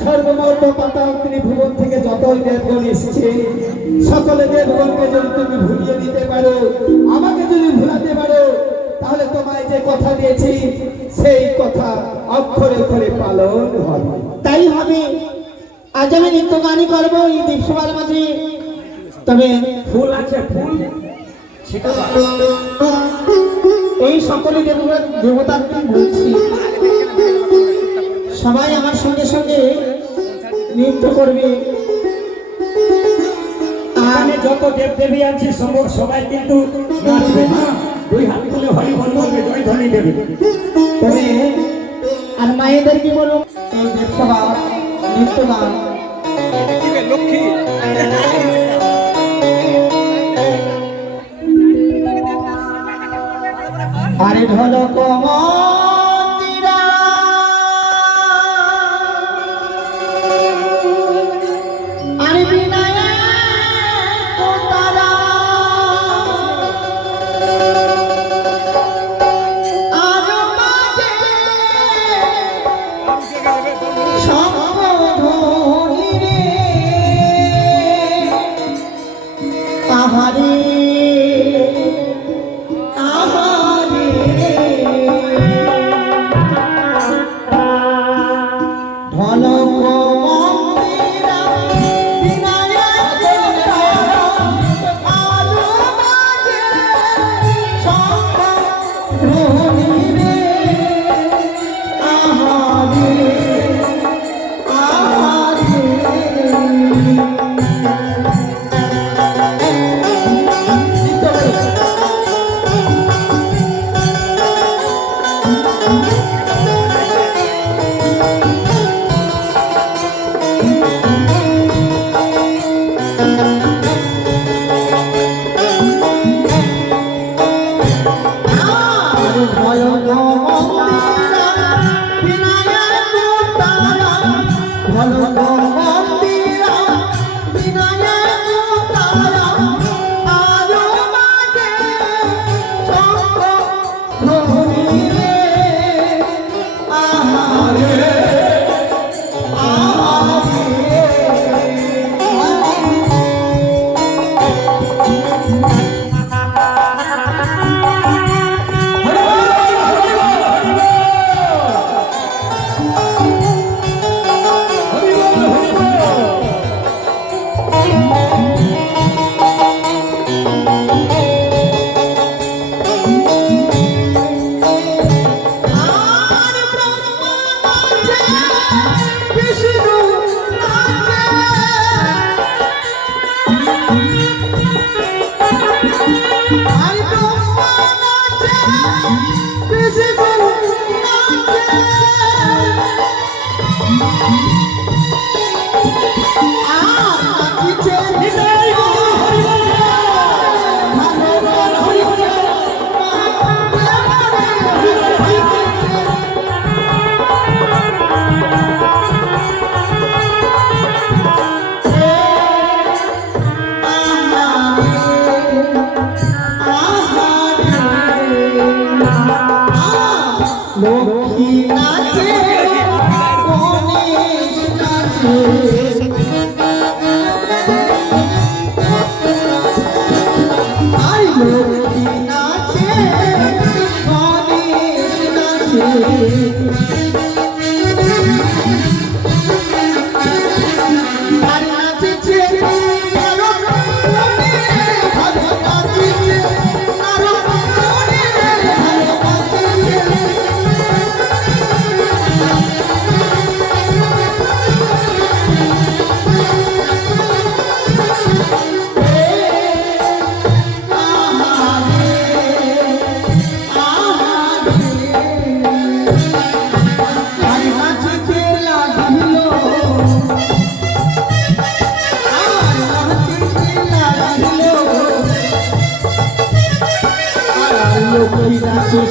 সর্বমর্ত পাতাল ত্রিভুবন থেকে যতই দেবগণ এসেছে সকলে দেবগণকে যদি তুমি ভুলিয়ে দিতে পারো, আমাকে যদি ভুলাতে পারো, তাহলে তোমায় যে কথা দিয়েছি সেই কথা অক্ষরে অক্ষরে পালন হবে। তাই হবে। আজ আমি নৃত্য গানই করবো এই দীপসভার মাঝে। তবে ফুল আছে, ফুল সেটা এই সকলে দেবতাকে বলছি, সবাই আমার সঙ্গে সঙ্গে নৃত্য করবে। আর যত দেবদেবী আছে সবাই কিন্তু নাচবে, হ্যাঁ, দুই হাত তুলে হরি বল বলবে, জয় ধ্বনি দেবে। তবে আর মায়েদের কি বলবো, এই দেবসভা নৃত্য গান লক্ষ্মী আরে ঢোলক মন্দিরা আরে বিনায়ক তারা আজ মাঝে সম্বোধনী রে আহারে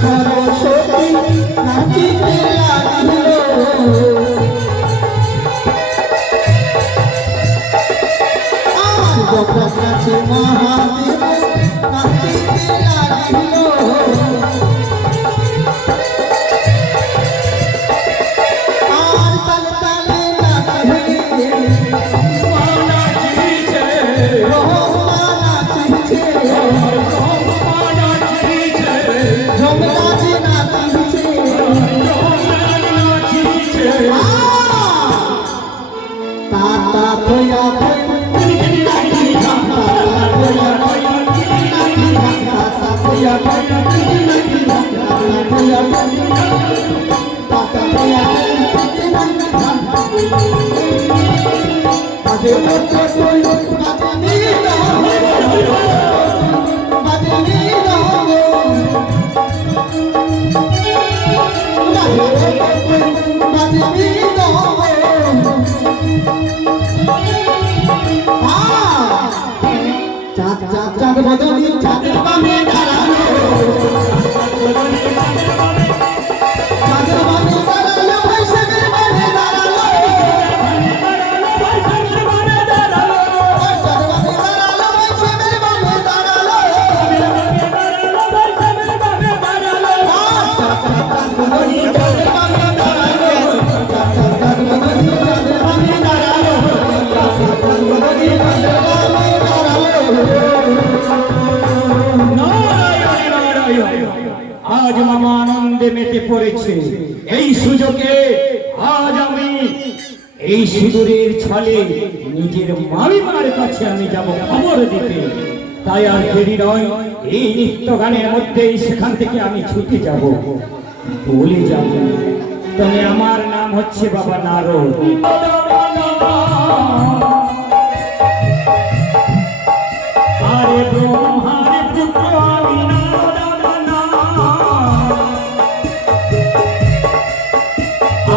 সরস্বতী নাচিতে লাগিল জগৎ নাচে মহাদেব নাচিতে লাগিল আর তালে তালে বাজে বাজে তুই বাজে নি বাজে নি বাজে নি চাঁদ চাঁদ চাঁদ বদনি চাঁদের বামে দাঁড়ালো চাঁদের বামে দাঁড়ালো বৈশাখের বামে দাঁড়ালো চাঁদের বামে দাঁড়ালো বৈশাখের বামে দাঁড়ালো চাঁদ বদনি চাঁদের বামে দাঁড়ালো চাঁদ চাঁদ বদনি চাঁদের বামে দাঁড়ালো চাঁদ বদনি চাঁদের বামে আজ মামা আনন্দে মেতে পড়েছে। এই সুযোগে আজ আমি এই সিঁদুরের ছলে নিজের মামিমার কাছে আমি যাব খবর দিতে। তাই আর দেরি নয়, এই নৃত্য গানের মধ্যেই সেখান থেকে আমি ছুটে যাব, বলে যাব তবে আমার নাম হচ্ছে বাবা নারদ। আরে ব্রহ্মার পুত্র আমি নারদ।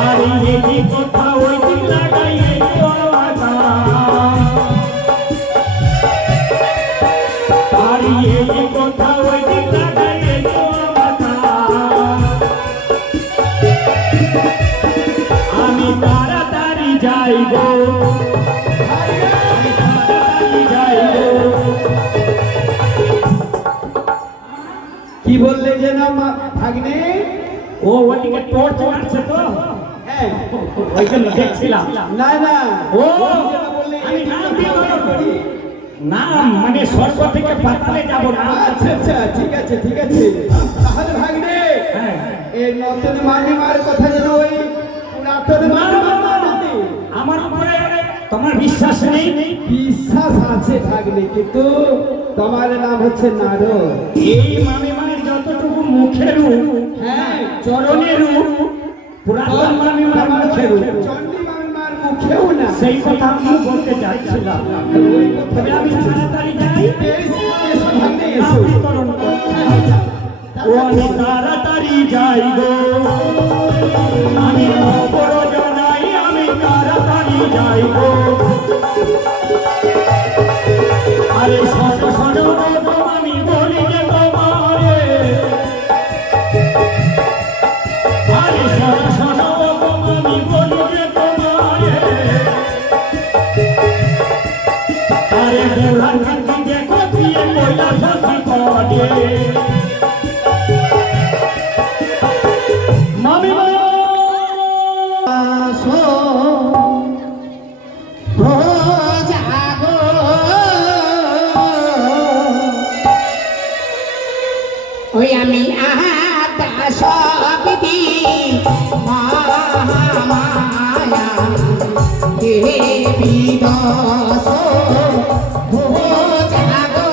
আরে এই কথা ওই দিন লাগাইয়ে কথা, আরে এই কথা ওই দিন লাগাইয়ে কথা। আমি তাড়াতাড়ি যাইব, আমি তাড়াতাড়ি যাইব। কি বললে যে না ভাগ্নে? ও ওদিকে টর্চ মারছে তো, হ্যাঁ ওই জন্য দেখছিলাম। না না ও আমি নাম দিয়ে করি না, মানে স্বর্গ থেকে পাতালে যাব না। আচ্ছা আচ্ছা ঠিক আছে ঠিক আছে। তাহলে ভাগ্নে হ্যাঁ, এই নতুন মামিমার কথা যেন ওই পুরাতন মামিমা নাতি। আমার উপরে তোমার বিশ্বাস নেই? বিশ্বাস আছে ভাগ্নে, কিন্তু তোমার নাম হচ্ছে নারদ। এই মামিমার যতটুকু মুখের রূপ, হ্যাঁ চরণের রূপ, পুরাতন মামিমার মুখের রূপ, চন্ডী মামিমার মুখেও না। সেই কথা আমি বলতে চাইছিলাম। ওই কথা তবে আমি তাড়াতাড়ি যাই, এসো ভাগ্নে নাম এসো। বিতরণ করতে। ও আমি তাড়াতাড়ি যাই গো, আমি খবর জানাই, আমি তাড়াতাড়ি যাই গো। আরে শত শত রকম আমি বলি যে তোমারে, আরে শত শত রকম আমি বলি যে তোমারে। আরে বুড়ার কাছে দেখো দিয়ে কইলা শশী করে মামিমা। আসো ও জাগো, ওই আমি আহাতা সবিধি মায়া দেবী দশ ও জাগো।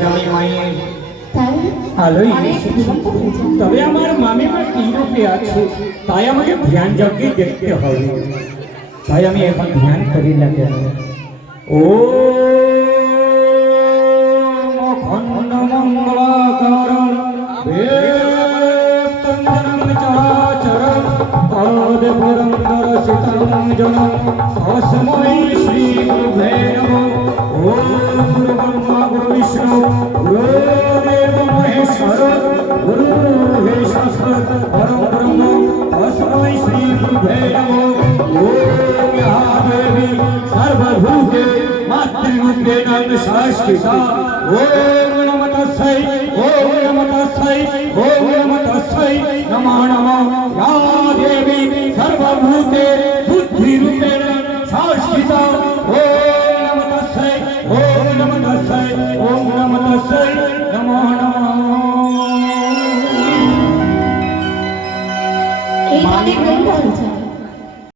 আজ আমি মায়ের তাই আলোই অনেক এসেছি। জীবন্ত হয়ে যায়। তবে আমার মামিমা কি রূপে আছে তাই আমাকে ধ্যান যজ্ঞে দেখতে হবে। তাই আমি এখন ধ্যান করি না কেন। ও খণ্ড মঙ্গলাকারম বেত্তঞ্জনম চরাচরম পাদে পরম দর্শিতম জনম তস্मै শ্রী গুরুভ্যে নমঃ। ওম গুরু ব্রহ্মা গুরু বিষ্ণু গুরুদেব মহেশ্বর গুরু হে সাক্ষাৎ পরম ব্রহ্ম তস্मै শ্রী গুরুভ্যে নমঃ। ওম ইহা দেবী সর্বভূতে মাতৃরূপেণ সংস্থিতা। ওম নমঃ তস্मै ওম নমঃ তস্मै ওম নমঃ তস্मै নমো নমঃ। ইয়া দেবী সর্বভূতে বুদ্ধিরূপেণ সংস্থিতা।